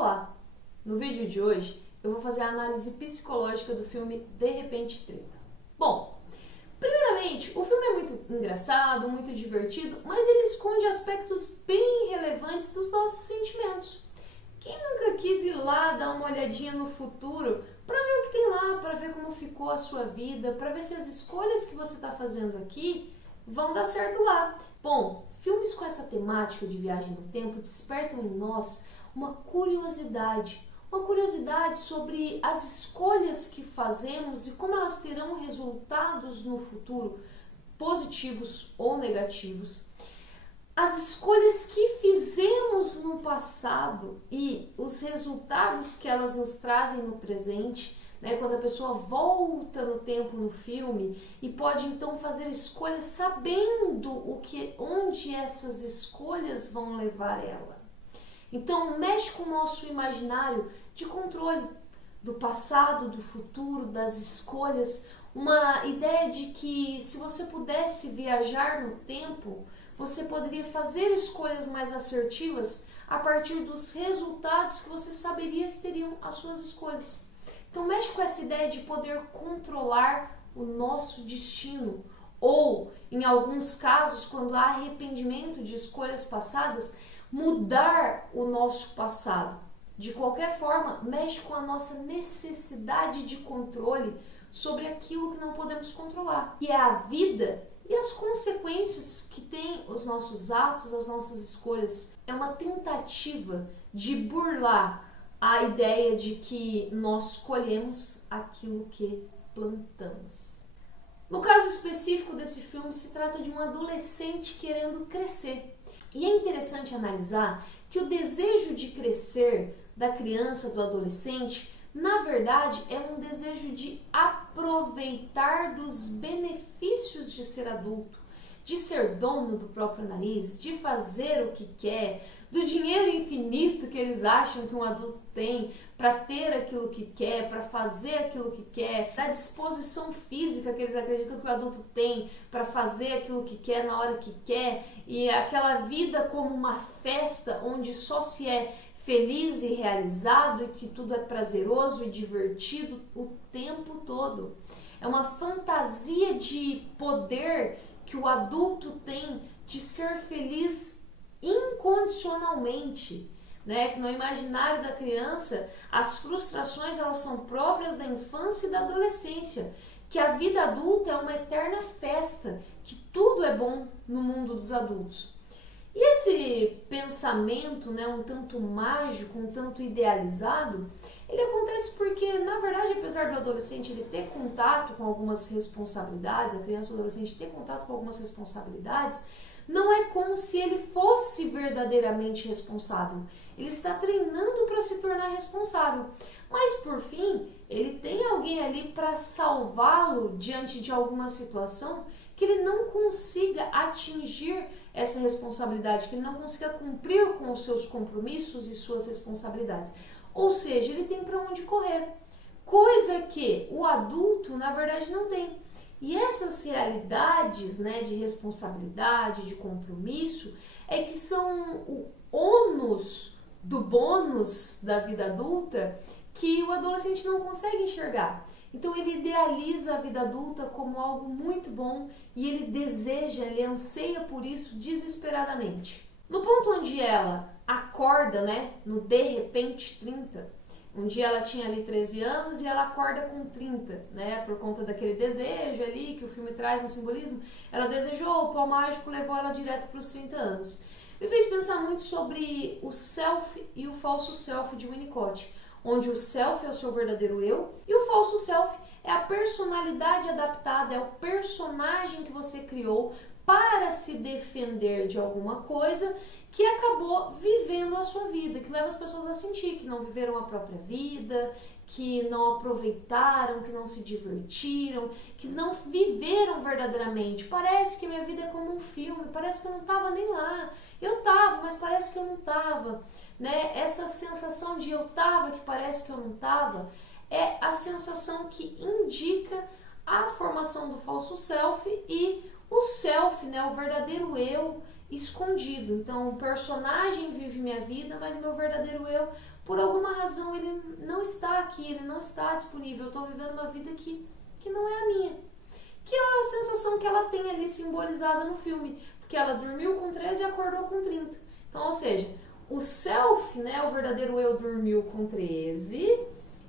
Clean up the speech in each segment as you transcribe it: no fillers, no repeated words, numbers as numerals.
Olá! No vídeo de hoje eu vou fazer a análise psicológica do filme De Repente 30. Bom, primeiramente, o filme é muito engraçado, muito divertido, mas ele esconde aspectos bem relevantes dos nossos sentimentos. Quem nunca quis ir lá dar uma olhadinha no futuro para ver o que tem lá, para ver como ficou a sua vida, para ver se as escolhas que você está fazendo aqui vão dar certo lá? Bom, filmes com essa temática de viagem no tempo despertam em nós uma curiosidade sobre as escolhas que fazemos e como elas terão resultados no futuro, positivos ou negativos. As escolhas que fizemos no passado e os resultados que elas nos trazem no presente, né, quando a pessoa volta no tempo no filme e pode então fazer escolhas sabendo onde essas escolhas vão levar ela. Então mexe com o nosso imaginário de controle do passado, do futuro, das escolhas, uma ideia de que se você pudesse viajar no tempo, você poderia fazer escolhas mais assertivas a partir dos resultados que você saberia que teriam as suas escolhas. Então mexe com essa ideia de poder controlar o nosso destino, ou, em alguns casos, quando há arrependimento de escolhas passadas, mudar o nosso passado. De qualquer forma, mexe com a nossa necessidade de controle sobre aquilo que não podemos controlar, que é a vida e as consequências que tem os nossos atos, as nossas escolhas. É uma tentativa de burlar a ideia de que nós colhemos aquilo que plantamos. No caso específico desse filme, se trata de um adolescente querendo crescer. E é interessante analisar que o desejo de crescer da criança, do adolescente, na verdade é um desejo de aproveitar dos benefícios de ser adulto, de ser dono do próprio nariz, de fazer o que quer, do dinheiro infinito que eles acham que um adulto tem para ter aquilo que quer, para fazer aquilo que quer, da disposição física que eles acreditam que o adulto tem para fazer aquilo que quer na hora que quer, e aquela vida como uma festa onde só se é feliz e realizado e que tudo é prazeroso e divertido o tempo todo. É uma fantasia de poder que o adulto tem de ser feliz incondicionalmente, né? Que no imaginário da criança as frustrações elas são próprias da infância e da adolescência, que a vida adulta é uma eterna festa, que tudo é bom no mundo dos adultos. E esse pensamento, né, um tanto mágico, um tanto idealizado, ele acontece porque, na verdade, apesar do adolescente ele ter contato com algumas responsabilidades, a criança ou o adolescente ter contato com algumas responsabilidades, não é como se ele fosse verdadeiramente responsável. Ele está treinando para se tornar responsável. Mas, por fim, ele tem alguém ali para salvá-lo diante de alguma situação que ele não consiga atingir essa responsabilidade, que ele não consiga cumprir com os seus compromissos e suas responsabilidades. Ou seja, ele tem para onde correr. Coisa que o adulto, na verdade, não tem. E essas realidades, né, de responsabilidade, de compromisso, é que são o ônus do bônus da vida adulta que o adolescente não consegue enxergar. Então ele idealiza a vida adulta como algo muito bom e ele deseja, ele anseia por isso desesperadamente. No ponto onde ela acorda, né, no De Repente 30, um dia ela tinha ali 13 anos e ela acorda com 30, né? Por conta daquele desejo ali que o filme traz no simbolismo. Ela desejou, o pau mágico levou ela direto para os 30 anos. Me fez pensar muito sobre o self e o falso self de Winnicott, onde o self é o seu verdadeiro eu e o falso self é a personalidade adaptada, é o personagem que você criou para se defender de alguma coisa que acabou vivendo a sua vida, que leva as pessoas a sentir que não viveram a própria vida, que não aproveitaram, que não se divertiram, que não viveram verdadeiramente. Parece que minha vida é como um filme, parece que eu não estava nem lá. Eu estava, mas parece que eu não estava. Né? Essa sensação de eu estava, que parece que eu não estava, é a sensação que indica a formação do falso self e o self, né? O verdadeiro eu, escondido. Então o personagem vive minha vida, mas meu verdadeiro eu, por alguma razão, ele não está aqui, ele não está disponível. Eu estou vivendo uma vida que não é a minha. Que é a sensação que ela tem ali simbolizada no filme, porque ela dormiu com 13 e acordou com 30. Então, ou seja, o self, né, o verdadeiro eu, dormiu com 13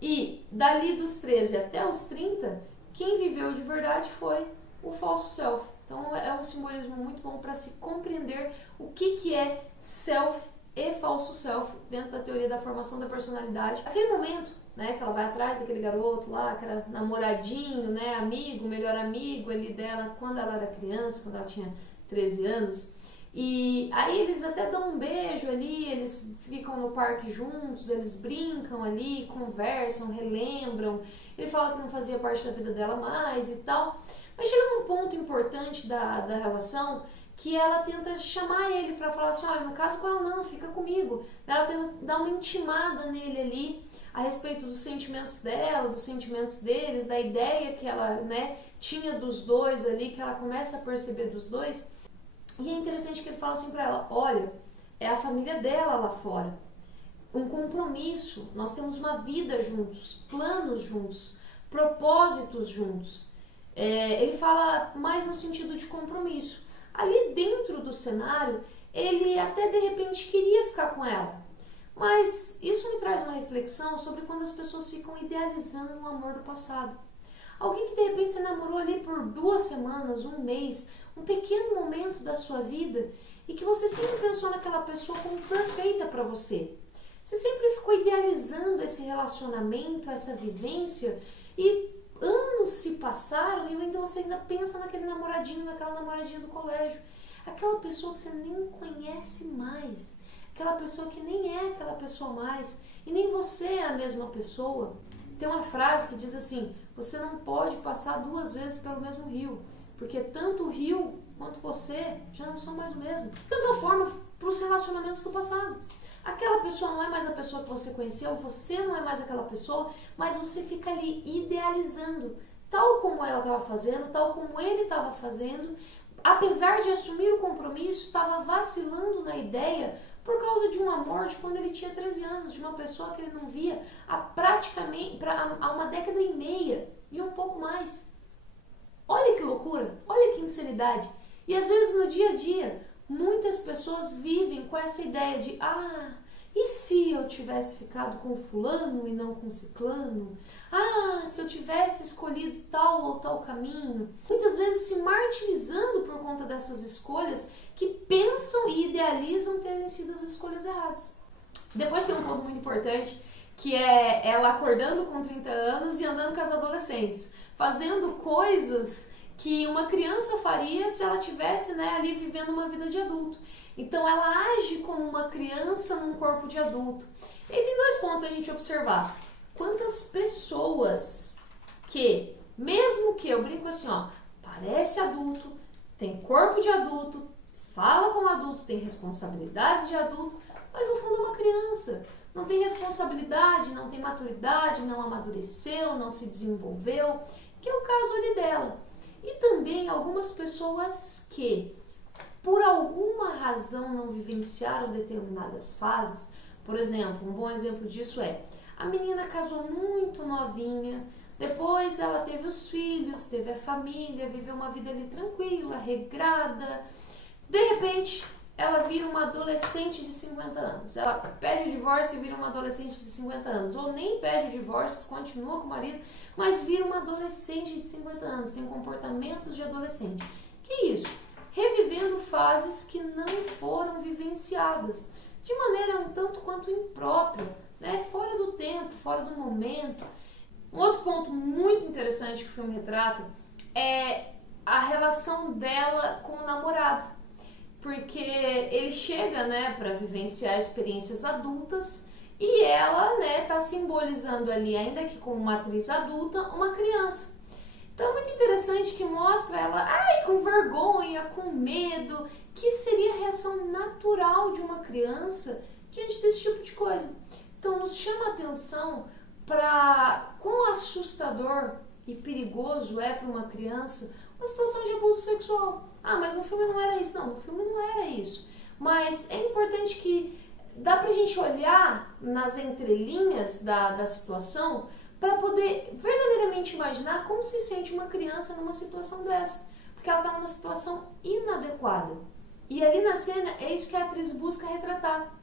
e dali dos 13 até os 30, quem viveu de verdade foi o falso self. Então é um simbolismo muito bom para se compreender o que é self e falso self dentro da teoria da formação da personalidade. Aquele momento, né, que ela vai atrás daquele garoto lá, que era namoradinho, né, amigo, melhor amigo ali dela quando ela era criança, quando ela tinha 13 anos. E aí eles até dão um beijo ali, eles ficam no parque juntos, eles brincam ali, conversam, relembram. Ele fala que não fazia parte da vida dela mais e tal. Mas chega num ponto importante da relação que ela tenta chamar ele para falar assim, olha, no caso com ela não, fica comigo. Ela tenta dar uma intimada nele ali a respeito dos sentimentos dela, dos sentimentos deles, da ideia que ela, né, tinha dos dois ali, que ela começa a perceber dos dois. E é interessante que ele fala assim para ela, olha, é a família dela lá fora, um compromisso, nós temos uma vida juntos, planos juntos, propósitos juntos. Ele fala mais no sentido de compromisso. Ali dentro do cenário, ele até de repente queria ficar com ela. Mas isso me traz uma reflexão sobre quando as pessoas ficam idealizando um amor do passado. Alguém que de repente você namorou ali por 2 semanas, 1 mês, um pequeno momento da sua vida e que você sempre pensou naquela pessoa como perfeita para você. Você sempre ficou idealizando esse relacionamento, essa vivência e anos se passaram e então você ainda pensa naquele namoradinho, naquela namoradinha do colégio. Aquela pessoa que você nem conhece mais, aquela pessoa que nem é aquela pessoa mais e nem você é a mesma pessoa. Tem uma frase que diz assim, você não pode passar 2 vezes pelo mesmo rio, porque tanto o rio quanto você já não são mais o mesmo. Da mesma forma para os relacionamentos do passado. Aquela pessoa não é mais a pessoa que você conheceu, você não é mais aquela pessoa, mas você fica ali idealizando, tal como ela estava fazendo, tal como ele estava fazendo, apesar de assumir o compromisso, estava vacilando na ideia por causa de um amor de quando ele tinha 13 anos, de uma pessoa que ele não via há praticamente há 1 década e meia e um pouco mais. Olha que loucura, olha que insanidade. E às vezes no dia a dia, muitas pessoas vivem com essa ideia de e se eu tivesse ficado com fulano e não com ciclano? Se eu tivesse escolhido tal ou tal caminho? Muitas vezes se martirizando por conta dessas escolhas que pensam e idealizam terem sido as escolhas erradas. Depois tem um ponto muito importante, que é ela acordando com 30 anos e andando com as adolescentes, fazendo coisas que uma criança faria se ela tivesse, né, ali vivendo uma vida de adulto. Então ela age como uma criança num corpo de adulto. E tem 2 pontos a gente observar. Quantas pessoas que, mesmo que eu brinco assim, parece adulto, tem corpo de adulto, fala como adulto, tem responsabilidades de adulto, mas no fundo é uma criança. Não tem responsabilidade, não tem maturidade, não amadureceu, não se desenvolveu, que é o caso ali dela. E também algumas pessoas que, por alguma razão, não vivenciaram determinadas fases. Por exemplo, um bom exemplo disso é, a menina casou muito novinha, depois ela teve os filhos, teve a família, viveu uma vida ali tranquila, regrada. De repente, ela vira uma adolescente de 50 anos. Ela pede o divórcio e vira uma adolescente de 50 anos. Ou nem pede o divórcio, continua com o marido, mas vira uma adolescente de 50 anos. Tem comportamentos de adolescente. Que isso? Revivendo fases que não foram vivenciadas. De maneira um tanto quanto imprópria, né? Fora do tempo, fora do momento. Um outro ponto muito interessante que o filme retrata é a relação dela com o namorado. Porque ele chega, né, para vivenciar experiências adultas e ela, né, tá simbolizando ali, ainda que como uma atriz adulta, uma criança. Então é muito interessante que mostra ela, com vergonha, com medo, que seria a reação natural de uma criança diante desse tipo de coisa. Então nos chama a atenção para quão assustador e perigoso é para uma criança uma situação de abuso sexual. Ah, mas no filme não era isso. Não, no filme não era isso. Mas é importante que dá pra gente olhar nas entrelinhas da situação para poder verdadeiramente imaginar como se sente uma criança numa situação dessa. Porque ela está numa situação inadequada. E ali na cena é isso que a atriz busca retratar,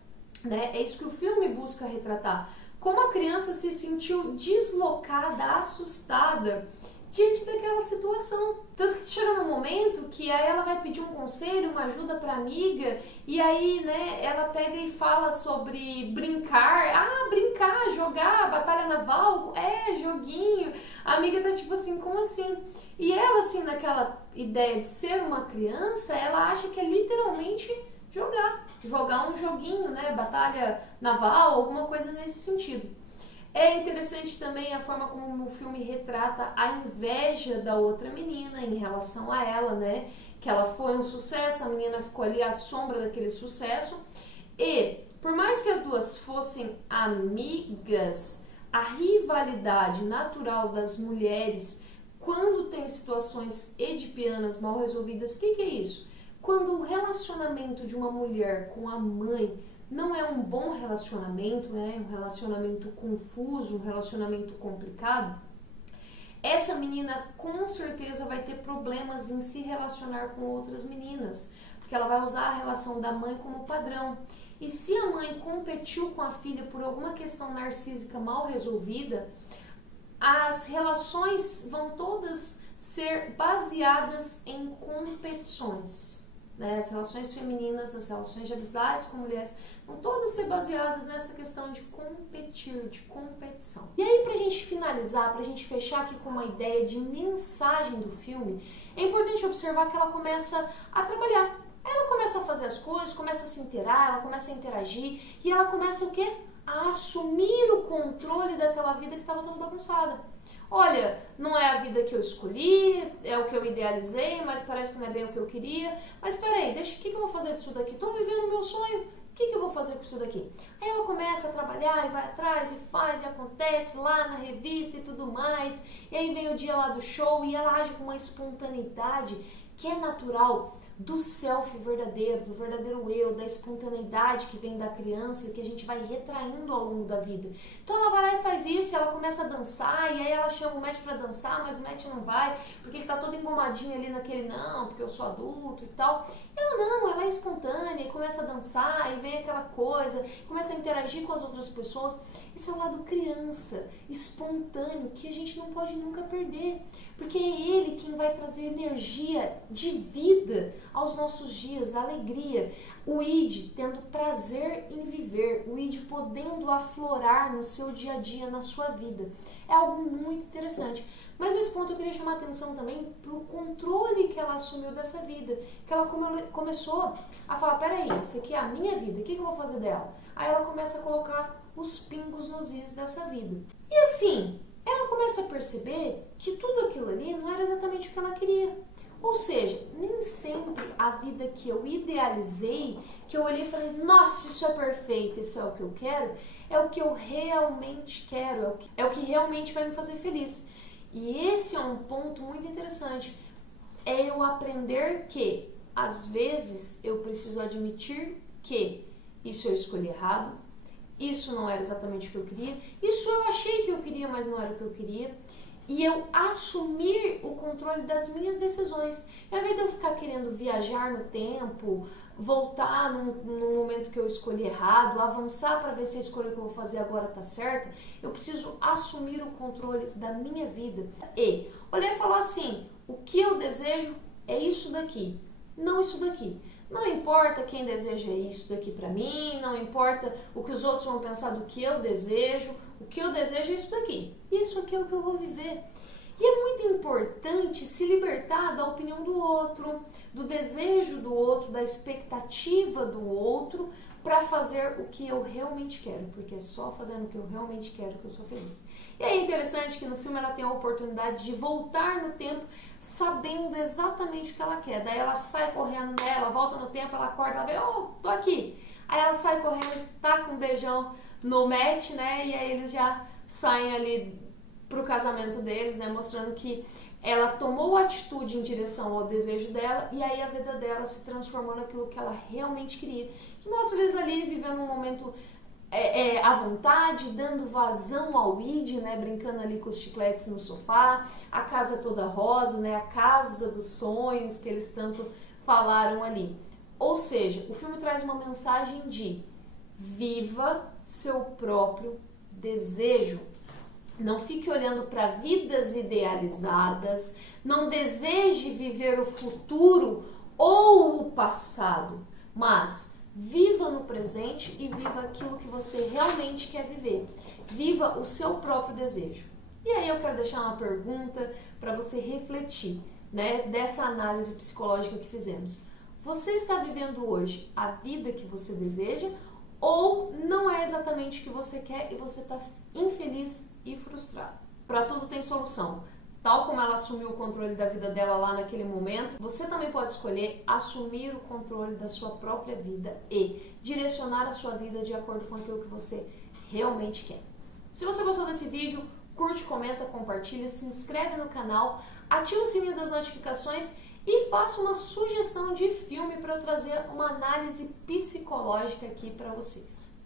né? É isso que o filme busca retratar. Como a criança se sentiu deslocada, assustada diante daquela situação. Tanto que chega num momento que aí ela vai pedir um conselho, uma ajuda para amiga, e aí, né, ela pega e fala sobre brincar. Ah, brincar, jogar, batalha naval, joguinho. A amiga tá tipo assim, como assim? E ela, assim, naquela ideia de ser uma criança, ela acha que é literalmente jogar um joguinho, né, batalha naval, alguma coisa nesse sentido. É interessante também a forma como o filme retrata a inveja da outra menina em relação a ela, né? Que ela foi um sucesso, a menina ficou ali à sombra daquele sucesso. E, por mais que as duas fossem amigas, a rivalidade natural das mulheres, quando tem situações edipianas mal resolvidas, o que é isso? Quando o relacionamento de uma mulher com a mãe não é um bom relacionamento, né? Um relacionamento confuso, um relacionamento complicado, essa menina com certeza vai ter problemas em se relacionar com outras meninas, porque ela vai usar a relação da mãe como padrão. E se a mãe competiu com a filha por alguma questão narcísica mal resolvida, as relações vão todas ser baseadas em competições. As relações femininas, as relações de amizades com mulheres, vão todas ser baseadas nessa questão de competir, de competição. E aí, pra gente finalizar, pra gente fechar aqui com uma ideia de mensagem do filme, é importante observar que ela começa a trabalhar. Ela começa a fazer as coisas, começa a se inteirar, ela começa a interagir, e ela começa o quê? A assumir o controle daquela vida que estava toda bagunçada. Olha, não é a vida que eu escolhi, é o que eu idealizei, mas parece que não é bem o que eu queria. Mas peraí, o que eu vou fazer disso daqui? Estou vivendo o meu sonho, o que eu vou fazer com isso daqui? Aí ela começa a trabalhar e vai atrás e faz e acontece lá na revista e tudo mais. E aí vem o dia lá do show e ela age com uma espontaneidade que é natural do self verdadeiro, do verdadeiro eu, da espontaneidade que vem da criança e que a gente vai retraindo ao longo da vida. Então ela vai lá e faz isso, e ela começa a dançar, e aí ela chama o Matt pra dançar, mas o Matt não vai, porque ele tá todo engomadinho ali naquele não, porque eu sou adulto e tal. Ela não, ela é espontânea, e começa a dançar, e vem aquela coisa, começa a interagir com as outras pessoas. Esse é o lado criança, espontâneo, que a gente não pode nunca perder, porque é ele quem vai trazer energia de vida aos nossos dias, alegria. O id tendo prazer em viver, o id podendo aflorar no seu dia a dia, na sua vida. É algo muito interessante. Mas nesse ponto eu queria chamar a atenção também para o controle que ela assumiu dessa vida. Que ela começou a falar, peraí, isso aqui é a minha vida, o que eu vou fazer dela? Aí ela começa a colocar os pingos nos is dessa vida. E assim, ela começa a perceber que tudo aquilo ali não era exatamente o que ela queria. Ou seja, nem sempre a vida que eu idealizei, que eu olhei e falei, nossa, isso é perfeito, isso é o que eu quero, é o que eu realmente quero, é o que realmente vai me fazer feliz. E esse é um ponto muito interessante, é eu aprender que, às vezes, eu preciso admitir que isso eu escolhi errado, isso não era exatamente o que eu queria, isso eu achei que eu queria, mas não era o que eu queria. E eu assumir o controle das minhas decisões. E ao invés de eu ficar querendo viajar no tempo, voltar no momento que eu escolhi errado, avançar para ver se a escolha que eu vou fazer agora está certa, eu preciso assumir o controle da minha vida. E olhar e falar assim, o que eu desejo é isso daqui, não isso daqui. Não importa quem deseja isso daqui para mim, não importa o que os outros vão pensar do que eu desejo, o que eu desejo é isso daqui. Isso aqui é o que eu vou viver. E é muito importante se libertar da opinião do outro, do desejo do outro, da expectativa do outro, para fazer o que eu realmente quero, porque é só fazendo o que eu realmente quero que eu sou feliz. E é interessante que no filme ela tem a oportunidade de voltar no tempo sabendo exatamente o que ela quer. Daí ela sai correndo, né? Ela volta no tempo, ela acorda, ela vê, tô aqui. Aí ela sai correndo, taca um beijão no Matt, né? E aí eles já saem ali pro casamento deles, né? Mostrando que ela tomou atitude em direção ao desejo dela e aí a vida dela se transformou naquilo que ela realmente queria. Que mostra eles ali vivendo um momento à vontade, dando vazão ao id, né, brincando ali com os chicletes no sofá, a casa toda rosa, né, a casa dos sonhos que eles tanto falaram ali. Ou seja, o filme traz uma mensagem de viva seu próprio desejo. Não fique olhando para vidas idealizadas, não deseje viver o futuro ou o passado, mas viva no presente e viva aquilo que você realmente quer viver. Viva o seu próprio desejo. E aí eu quero deixar uma pergunta para você refletir, né, dessa análise psicológica que fizemos. Você está vivendo hoje a vida que você deseja ou não é exatamente o que você quer e você está infeliz e frustrado? Para tudo tem solução. Tal como ela assumiu o controle da vida dela lá naquele momento, você também pode escolher assumir o controle da sua própria vida e direcionar a sua vida de acordo com aquilo que você realmente quer. Se você gostou desse vídeo, curte, comenta, compartilha, se inscreve no canal, ativa o sininho das notificações e faça uma sugestão de filme para eu trazer uma análise psicológica aqui para vocês.